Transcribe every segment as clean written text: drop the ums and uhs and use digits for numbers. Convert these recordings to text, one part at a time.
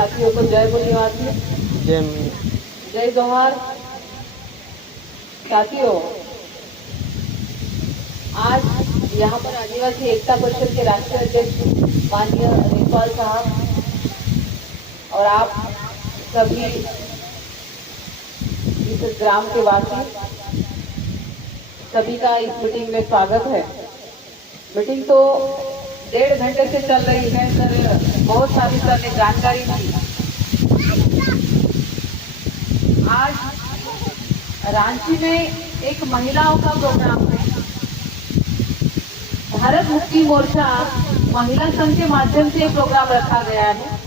साथियों को जय बोलनिवासी, जय जय जोहार। साथियों, आज यहाँ पर आदिवासी एकता परिषद के राष्ट्रीय अध्यक्ष माननीय लेखपाल साहब और आप सभी इस ग्राम के वासी सभी का इस मीटिंग में स्वागत है। मीटिंग तो 1.5 घंटे से चल रही है सर, बहुत सारी सर ने जानकारी दी। आज रांची में एक महिलाओं का प्रोग्राम है। भारत मुक्ति मोर्चा महिला संघ के माध्यम से प्रोग्राम रखा गया है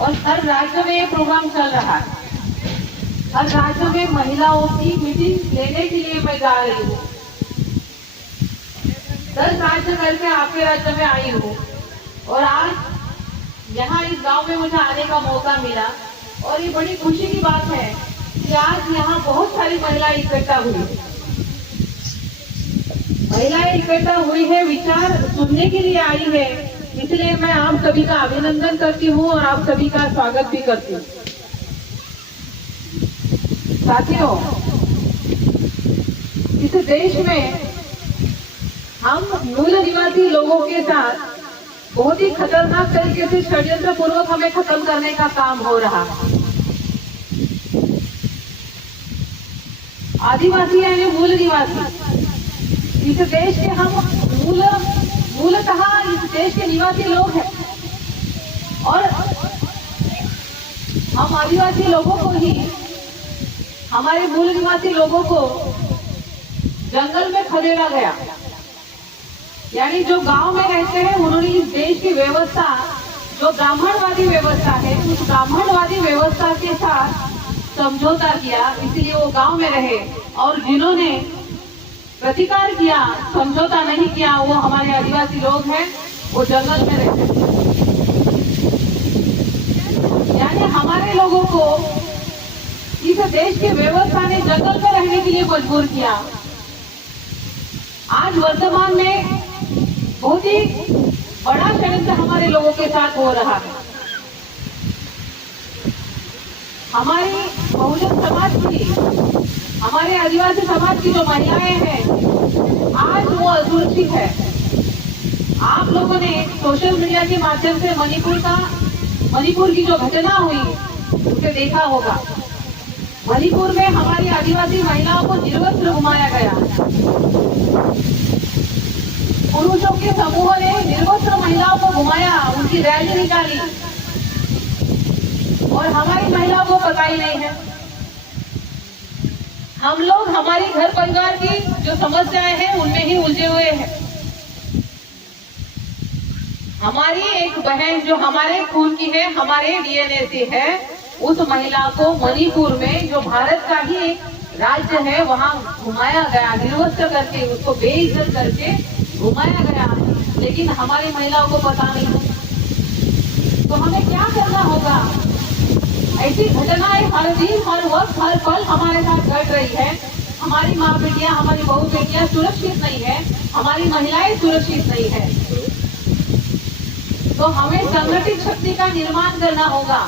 और हर राज्य में ये प्रोग्राम चल रहा है। हर राज्य में महिलाओं की मीटिंग लेने के लिए मैं जा रही हूँ। 10 राज्य करके आपके राज्य में आई हूँ और आज यहाँ इस गांव में मुझे आने का मौका मिला और ये बड़ी खुशी की बात है कि आज यहाँ बहुत सारी महिलाएं इकट्ठा हुई। महिलाएं इकट्ठा हुई है, विचार सुनने के लिए आई है, इसलिए मैं आप सभी का अभिनंदन करती हूँ और आप सभी का स्वागत भी करती हूँ। साथियों, इस देश में हम मूल निवासी लोगों के साथ बहुत ही खतरनाक तरीके से षड्यंत्र पूर्वक हमें खत्म करने का काम हो रहा है। आदिवासी यानी मूल निवासी, इस देश के हम मूलतः इस देश के निवासी लोग हैं और हम आदिवासी लोगों को ही, हमारे मूल निवासी लोगों को जंगल में खदेड़ा गया। यानी जो गांव में रहते हैं उन्होंने इस देश की व्यवस्था, जो ब्राह्मणवादी व्यवस्था है, उस ब्राह्मणवादी व्यवस्था के साथ समझौता किया, इसलिए वो गांव में रहे। और जिन्होंने प्रतिकार किया, समझौता नहीं किया, वो हमारे आदिवासी लोग हैं, वो जंगल में रहते हैं। यानी हमारे लोगों को इस देश की व्यवस्था ने जंगल में रहने के लिए मजबूर किया। आज वर्तमान में बहुत ही बड़ा षड्यंत्र हमारे लोगों के साथ हो रहा है। हमारी बहुजन समाज की, हमारे आदिवासी समाज की जो महिलाएं हैं, आज वो असुरक्षित है। आप लोगों ने सोशल मीडिया के माध्यम से मणिपुर की जो घटना हुई उसे देखा होगा। मणिपुर में हमारी आदिवासी महिलाओं को निर्वस्त्र घुमाया गया। पुरुषों के समूह ने निर्वस्त्र महिलाओं को घुमाया, उनकी रैली निकाली और हमारी महिलाओं को पता ही नहीं है। हम लोग हमारी घर परिवार की जो समस्याएं हैं उनमें ही उलझे हुए हैं। हमारी एक बहन जो हमारे खून की है, हमारे डीएनए से है, उस महिला को मणिपुर में, जो भारत का ही एक राज्य है, वहां घुमाया गया, निर्वस्त्र करके, उसको बेइज्जत करके घुमाया गया। लेकिन हमारी महिलाओं को पता नहीं। तो हमें क्या करना होगा? ऐसी घटनाएं हर दिन, हर वक्त, हर पल हमारे साथ घट रही है। हमारी माँ बेटियां, हमारी बहू बेटियां सुरक्षित नहीं है, हमारी महिलाएं सुरक्षित नहीं है। तो हमें संगठित शक्ति का निर्माण करना होगा,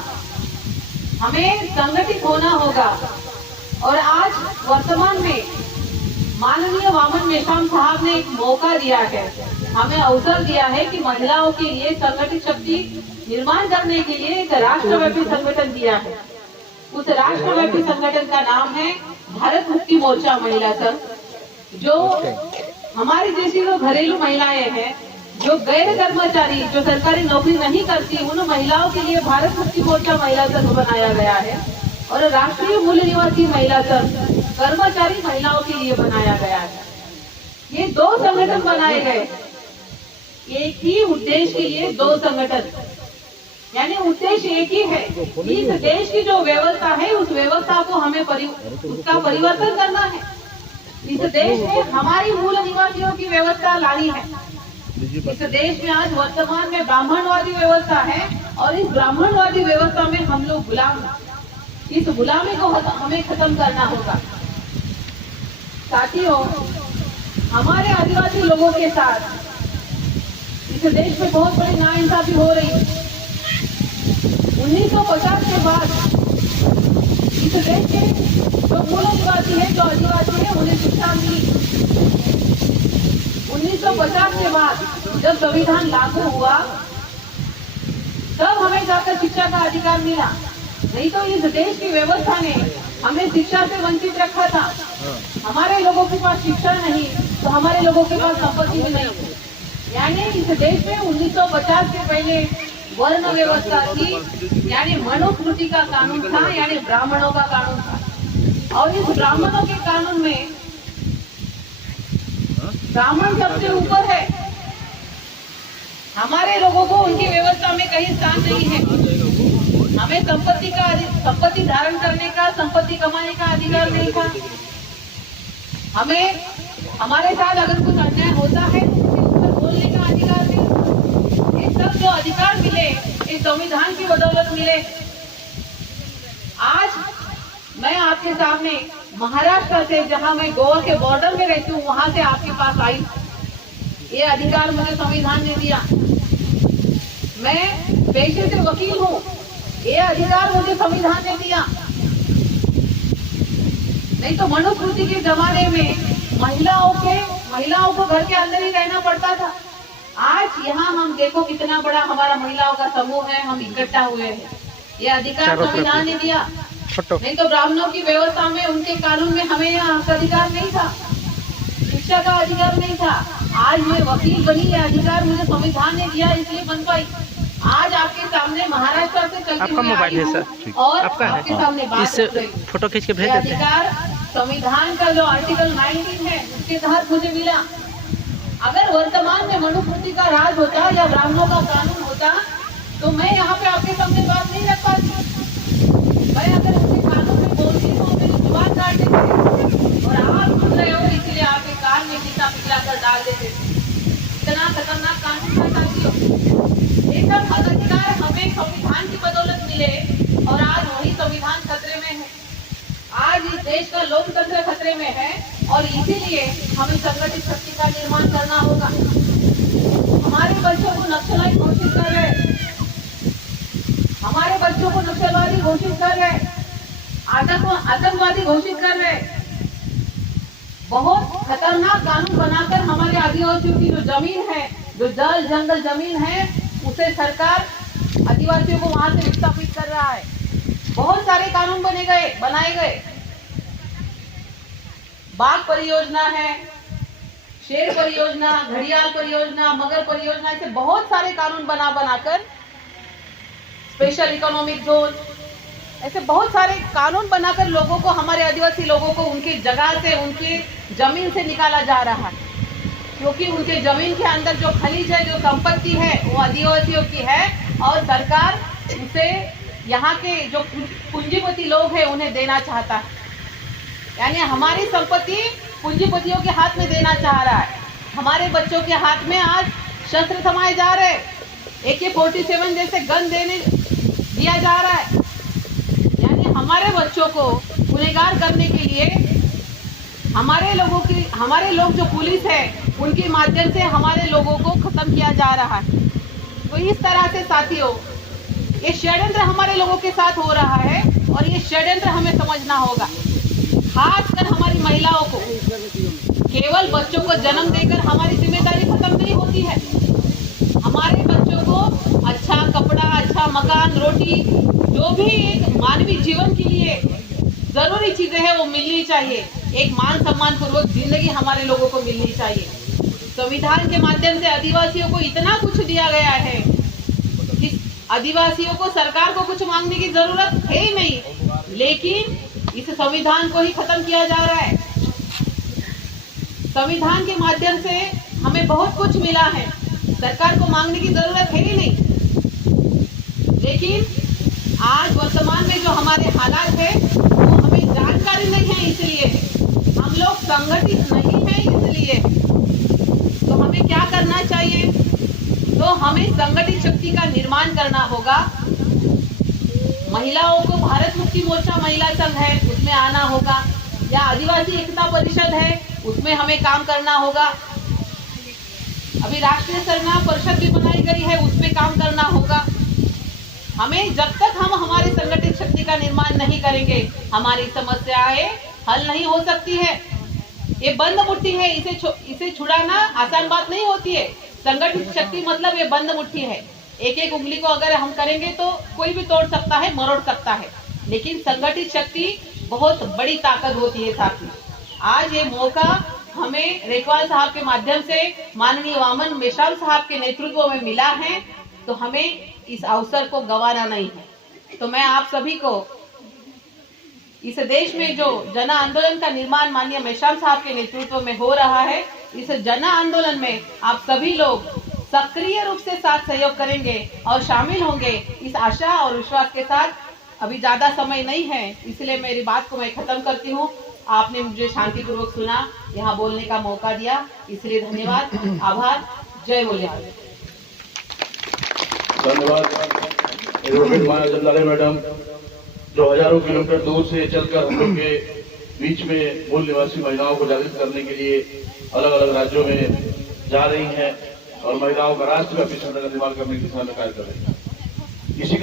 हमें संगठित होना होगा। और आज वर्तमान में माननीय वामन मेश्राम साहब ने एक मौका दिया है, हमें अवसर दिया है कि महिलाओं के लिए संगठित शक्ति निर्माण करने के लिए एक राष्ट्रव्यापी संगठन दिया है। उस राष्ट्रव्यापी संगठन का नाम है भारत मुक्ति मोर्चा महिला संघ। जो हमारी जैसी जो घरेलू महिलाएं हैं, जो गैर कर्मचारी, जो सरकारी नौकरी नहीं करती, उन महिलाओं के लिए भारत मुक्ति मोर्चा महिला संघ बनाया गया है। और राष्ट्रीय मूल निवासी महिला संघ कर्मचारी महिलाओं के लिए बनाया गया है। ये 2 संगठन बनाए गए, एक ही उद्देश्य के लिए 2 संगठन। यानी उद्देश्य एक ही है, इस देश की जो व्यवस्था है, उस व्यवस्था को हमें उसका परिवर्तन करना है। इस देश में हमारी मूल निवासियों की व्यवस्था लानी है। इस देश में आज वर्तमान में ब्राह्मणवादी व्यवस्था है और इस ब्राह्मणवादी व्यवस्था में हम लोग गुलाम हैं। इस गुलामी को हमें खत्म करना होगा। साथियों, हमारे आदिवासी लोगों के साथ इस देश में बहुत बड़ी नाइंसाफी हो रही है। 1950 के बाद इस देश के जो मूल निवासी है, जो आदिवासी है, उन्हें शिक्षा मिली। 1950 के बाद जब संविधान लागू हुआ तब हमें जाकर शिक्षा का अधिकार मिला। नहीं तो इस देश की व्यवस्था ने हमें शिक्षा से वंचित रखा था। हमारे लोगों के पास शिक्षा नहीं तो हमारे लोगों के पास संपत्ति भी नहीं थी। यानी इस देश में 1950 के पहले वर्ण व्यवस्था थी, यानी मनुस्मृति का कानून था, यानी ब्राह्मणों का कानून था। और इस ब्राह्मणों के कानून में ब्राह्मण सबसे ऊपर है। हमारे लोगों को उनकी व्यवस्था में कहीं स्थान नहीं है। हमें संपत्ति धारण करने का, संपत्ति कमाने का अधिकार नहीं था। हमें हमारे साथ अगर कुछ अन्याय होता है तो उसके ऊपर बोलने का अधिकार नहीं। ये सब जो अधिकार मिले इस संविधान की बदौलत मिले। आज मैं आपके सामने महाराष्ट्र से, जहां मैं गोवा के बॉर्डर में रहती हूँ, वहां से आपके पास आई। ये अधिकार मुझे संविधान ने दिया। मैं पेशे से वकील हूँ, ये अधिकार मुझे संविधान ने दिया। नहीं तो मनुस्मृति के जमाने में महिलाओं को घर के अंदर ही रहना पड़ता था। आज यहाँ हम देखो कितना बड़ा हमारा महिलाओं का समूह है, हम इकट्ठा हुए हैं। ये अधिकार संविधान ने दिया। नहीं तो ब्राह्मणों की व्यवस्था में, उनके कानून में हमें यहाँ अधिकार नहीं था, शिक्षा का अधिकार नहीं था। आज मैं वकील बनी, ये अधिकार मुझे संविधान ने दिया, इसलिए बन पाई। आज आपके सामने महाराष्ट्र से चलती हुई आई हूं और आपके सामने बात फोटो खींच के भेज देते हैं। अधिकार संविधान का जो आर्टिकल 19 है उसके तहत मुझे मिला। अगर वर्तमान में मनुस्मृति का राज होता या ब्राह्मणों का कानून होता तो मैं यहाँ पे आपके सामने बात नहीं रख पाती। मैं अगर उनके कानून में बोलती तो मेरी जुबान काट देते और आप सुन रहे हो इसलिए आपके कान में गीता पिघला कर डाल देते। इतना खतरनाक कानून था साथियों। ये सब अधिकार हमें संविधान की बदौलत मिले और आज वही संविधान खतरे में है। आज इस देश का लोकतंत्र खतरे में है और इसीलिए हमें संगठित शक्ति का निर्माण करना होगा। हमारे बच्चों को नक्सलाइट घोषित कर रहे, हमारे बच्चों को नक्सलवादी घोषित कर रहे, आतंकवादी घोषित कर रहे। बहुत खतरनाक कानून बनाकर हमारे आदिवासियों की जो जमीन है, जो जल जंगल जमीन है, उसे सरकार आदिवासियों को वहां से विस्थापित कर रहा है। बहुत सारे कानून बनाए गए। बाघ परियोजना है, शेर परियोजना, घड़ियाल परियोजना, मगर परियोजना, ऐसे बहुत सारे कानून बनाकर स्पेशल इकोनॉमिक जोन, ऐसे बहुत सारे कानून बनाकर लोगों को, हमारे आदिवासी लोगों को उनकी जगह से, उनकी जमीन से निकाला जा रहा है। क्योंकि उनके जमीन के अंदर जो खनिज है, जो संपत्ति है, वो आदिवासियों की है और सरकार उसे यहाँ के जो पूंजीपति लोग हैं उन्हें देना चाहता है। यानी हमारी संपत्ति पूंजीपतियों के हाथ में देना चाह रहा है। हमारे बच्चों के हाथ में आज शस्त्र थमाए जा रहे, AK-47 जैसे गन दिया जा रहा है। यानी हमारे बच्चों को गुनहगार करने के लिए हमारे लोग जो पुलिस है उनके माध्यम से हमारे लोगों को खत्म किया जा रहा है। तो इस तरह से साथियों, ये षड्यंत्र हमारे लोगों के साथ हो रहा है और ये षड्यंत्र हमें समझना होगा। खासकर हमारी महिलाओं को, केवल बच्चों को जन्म देकर हमारी जिम्मेदारी खत्म नहीं होती है। हमारे बच्चों को अच्छा कपड़ा, अच्छा मकान, रोटी, जो भी एक मानवीय जीवन के लिए जरूरी चीजें हैं वो मिलनी चाहिए। एक मान सम्मान पूर्वक जिंदगी हमारे लोगों को मिलनी चाहिए। संविधान के माध्यम से आदिवासियों को इतना कुछ दिया गया है कि आदिवासियों को सरकार को कुछ मांगने की जरूरत है ही नहीं, लेकिन इस संविधान को ही खत्म किया जा रहा है। संविधान के माध्यम से हमें बहुत कुछ मिला है, सरकार को मांगने की जरूरत है ही नहीं। लेकिन आज वर्तमान में जो हमारे हालात है वो हमें जानकारी नहीं है, इसलिए हम लोग संगठित नहीं है। इसलिए तो हमें क्या करना चाहिए? तो हमें संगठित शक्ति का निर्माण करना होगा। महिलाओं को भारत मुक्ति मोर्चा महिला संघ है उसमें आना होगा, या आदिवासी एकता परिषद है उसमें हमें काम करना होगा। अभी राष्ट्रीय सरना परिषद भी बनाई गई है, उसमें काम करना होगा। हमें जब तक हम हमारी संगठित शक्ति का निर्माण नहीं करेंगे, हमारी समस्याएं हल नहीं हो सकती है। ये बंद मुट्ठी है, इसे छुड़ाना आसान बात नहीं होती है। संगठित शक्ति मतलब ये बंद मुट्ठी है। एक एक उंगली को अगर हम करेंगे तो कोई भी तोड़ सकता है, मरोड़ सकता है, लेकिन संगठित शक्ति बहुत बड़ी ताकत होती है साथी। आज ये मौका हमें रेखवाल साहब के माध्यम से माननीय वामन मेश्राम साहब के नेतृत्व में मिला है, तो हमें इस अवसर को गंवाना नहीं है। तो मैं आप सभी को इस देश में जो जन आंदोलन का निर्माण माननीय मेश्राम साहब के नेतृत्व में हो रहा है, इस जन आंदोलन में आप सभी लोग सक्रिय रूप से साथ सहयोग करेंगे और शामिल होंगे, इस आशा और विश्वास के साथ। अभी ज्यादा समय नहीं है, इसलिए मेरी बात को मैं खत्म करती हूँ। आपने मुझे शांतिपूर्वक सुना, यहाँ बोलने का मौका दिया, इसलिए धन्यवाद, आभार। जय भोलेनाथ। धन्यवाद एडवोकेट माया जंदाले मैडम, जो हजारों किलोमीटर दूर से चलकर हम लोग के बीच में मूल निवासी महिलाओं को जागृत करने के लिए अलग अलग राज्यों में जा रही हैं और महिलाओं का राष्ट्रव्यापी संगठन निर्माण करने की दिशा में कार्य कर रही हैं। इसी